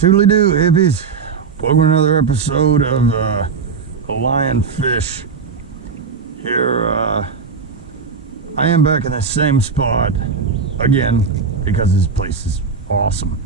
Toodly doo, hippies. Welcome to another episode of A Lion Fish. Here, I am back in the same spot again because this place is awesome.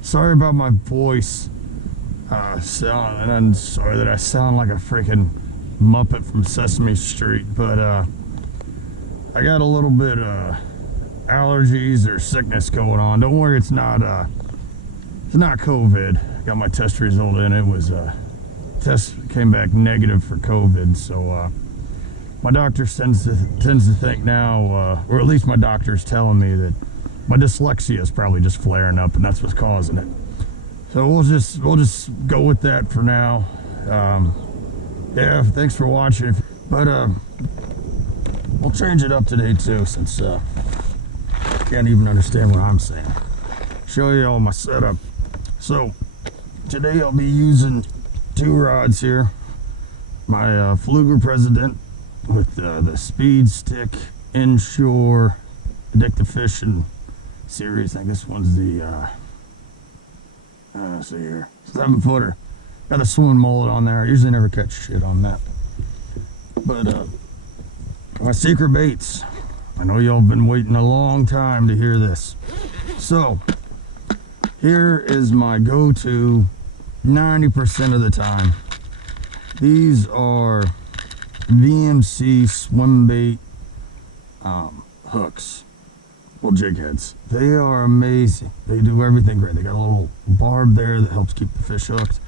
Sorry about my voice, and I'm sorry that I sound like a freaking Muppet from Sesame Street, but I got a little bit allergies or sickness going on. Don't worry, it's not COVID. I got my test result in. It was test came back negative for COVID. So my doctor tends to think now, or at least my doctor's telling me that my dyslexia is probably just flaring up, and that's what's causing it. So we'll just go with that for now. Yeah, thanks for watching. But we'll change it up today too, since I can't even understand what I'm saying. Show you all my setup. So today I'll be using two rods here. My Pflueger President with the Speed Stick Inshore Addictive Fishing series. I think this one's the let's see here, 7-footer. Got a swimming mullet on there. I usually never catch shit on that. But my secret baits. I know y'all have been waiting a long time to hear this. So here is my go-to 90% of the time. These are VMC swim bait hooks, well, jig heads. They are amazing. They do everything great. They got a little barb there that helps keep the fish hooked.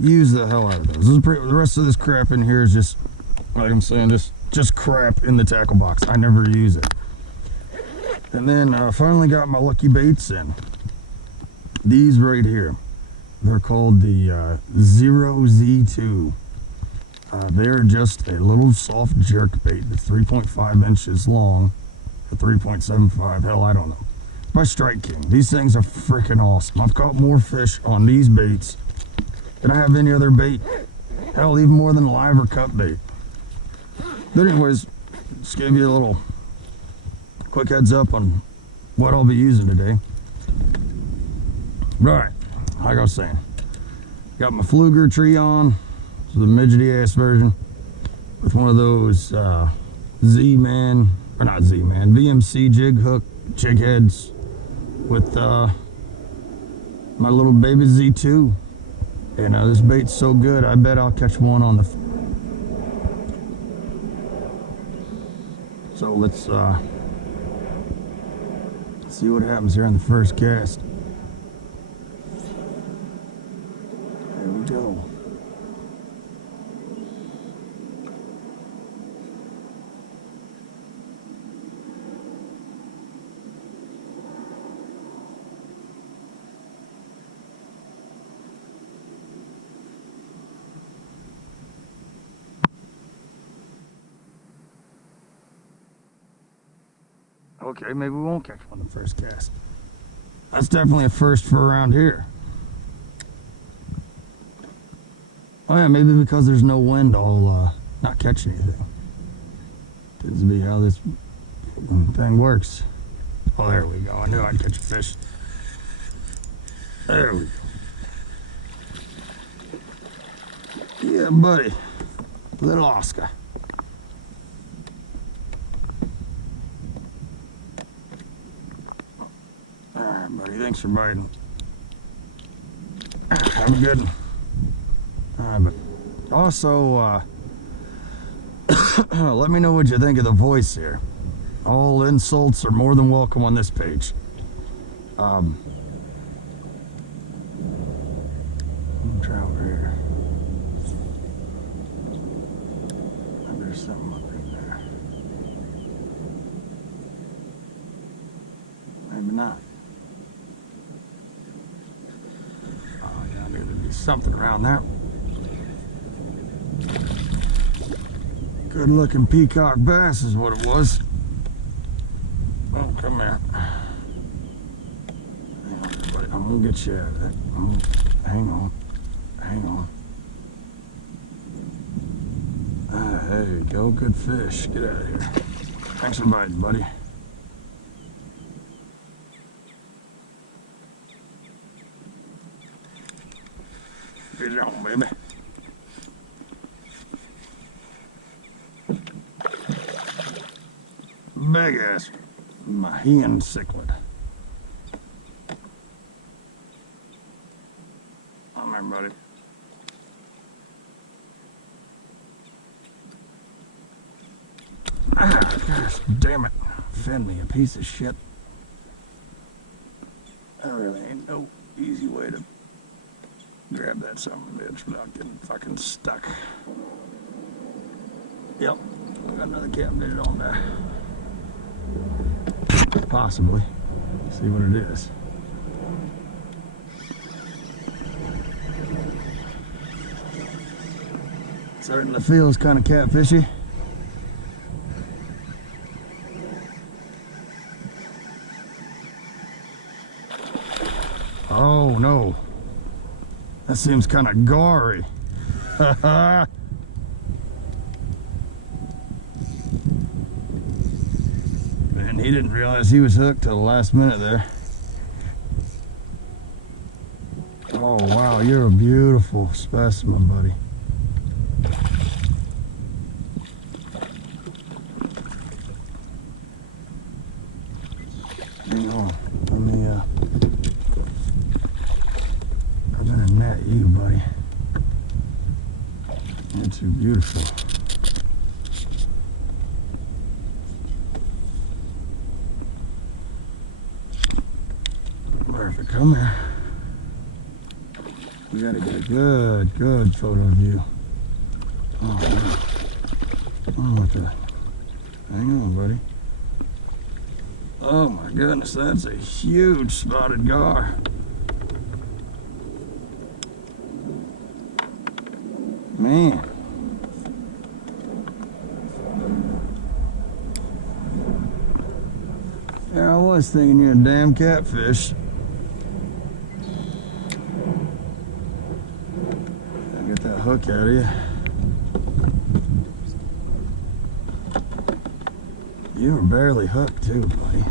Use the hell out of those. The rest of this crap in here is just, like I'm saying, just crap in the tackle box. I never use it. And then I finally got my lucky baits in. These right here, they're called the Zero Z2. They're just a little soft jerk bait that's 3.5 inches long, or 3.75, hell, I don't know. By Strike King. These things are freaking awesome. I've caught more fish on these baits than I have any other bait. Hell, even more than live or cut bait. But anyways, just give you a little quick heads up on what I'll be using today. Right, like I was saying, got my Pflueger Treon, so the midgety ass version, with one of those Z-Man, or not Z-Man, VMC jig heads, with my little baby Z2. And this bait's so good, I bet I'll catch one on the. So let's see what happens here on the first cast. There we go. Okay, maybe we won't catch one the first cast. That's definitely a first for around here. Oh yeah, maybe because there's no wind, I'll not catch anything. Tends to be how this thing works. Oh, there we go. I knew I'd catch a fish. There we go. Yeah, buddy. Little Oscar. Alright, buddy. Thanks for biting. Have a good one. But also, let me know what you think of the voice here. All insults are more than welcome on this page. I'll try over here. Maybe there's something up in there. Maybe not. Oh yeah, I knew there'd be something around there. Good looking peacock bass is what it was. Oh, come here. Hang on, buddy. I'm gonna get you out of that. Hang on. Hang on. There you go. Good fish. Get out of here. Thanks for biting, buddy. Fish on, baby. Big ass Mahian cichlid. Come here, buddy. Ah, gosh damn it. Fend me, a piece of shit. There really ain't no easy way to grab that son of a bitch without getting fucking stuck. Yep, we got another campbait on there. Possibly. See what it is. Certainly feels kind of catfishy. Oh no, that seems kind of gory. Man, he didn't realize he was hooked till the last minute there. Oh wow, you're a beautiful specimen, buddy. Hang on, let me I'm gonna net you, buddy. You're too beautiful. Perfect, come here. We gotta get a good photo of you. Oh, man. Oh, what the? Hang on, buddy. Oh my goodness, that's a huge spotted gar. Man. Yeah, I was thinking you're a damn catfish. I'll get that hook out of you. You were barely hooked too, buddy.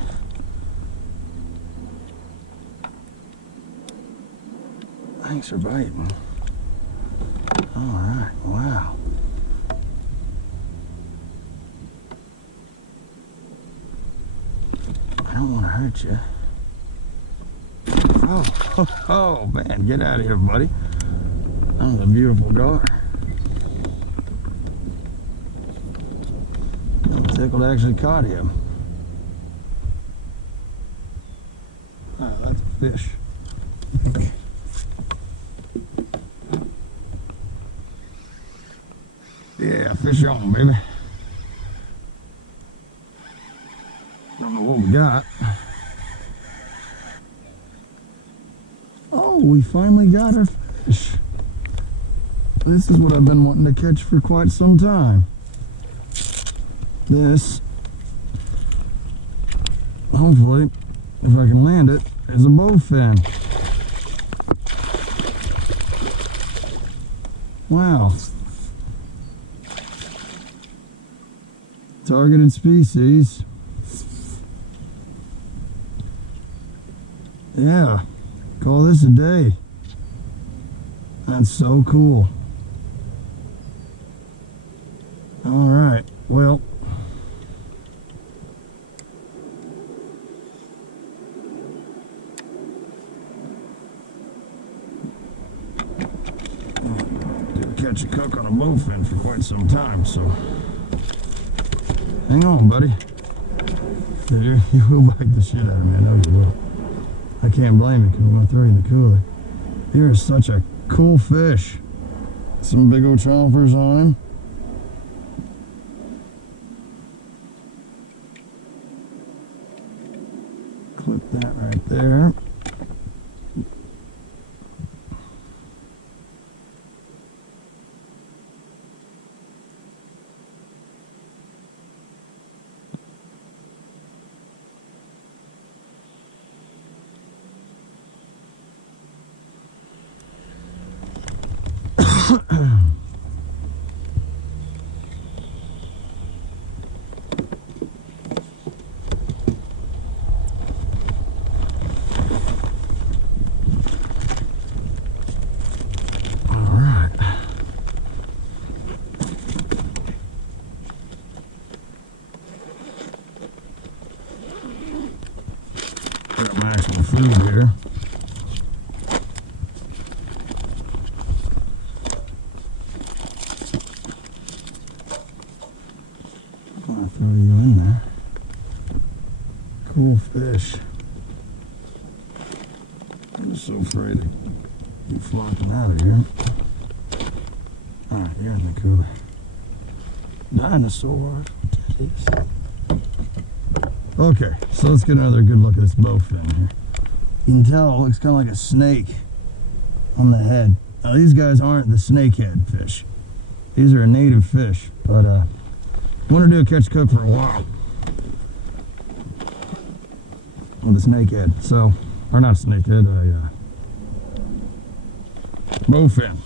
Thanks for biting. Alright, wow. I don't want to hurt you. Oh, man, get out of here, buddy. That was a beautiful gar. The tickled actually caught him. Oh, that's a fish. Yeah, fish on, baby. Don't know what we got. Oh, we finally got our fish. This is what I've been wanting to catch for quite some time. This, hopefully, if I can land it, is a bowfin. Wow. Targeted species. Yeah, call this a day. That's so cool. All right, well. Didn't catch a cook on a bowfin for quite some time, so. Hang on, buddy. You will bite the shit out of me, I know you will. I can't blame you because I'm going to throw you in the cooler. You're such a cool fish. Some big old chompers on him. Clip that right there. food here. I'll throw you in there. Cool fish. I'm so afraid of you flopping out of here. Alright, you're in the cooler. Dinosaur. Okay, so let's get another good look at this bowfin here. You can tell it looks kind of like a snake on the head. Now these guys aren't the snakehead fish. These are a native fish, but I want to do a catch cook for a while with a snakehead. So, or not a snakehead, a bowfin.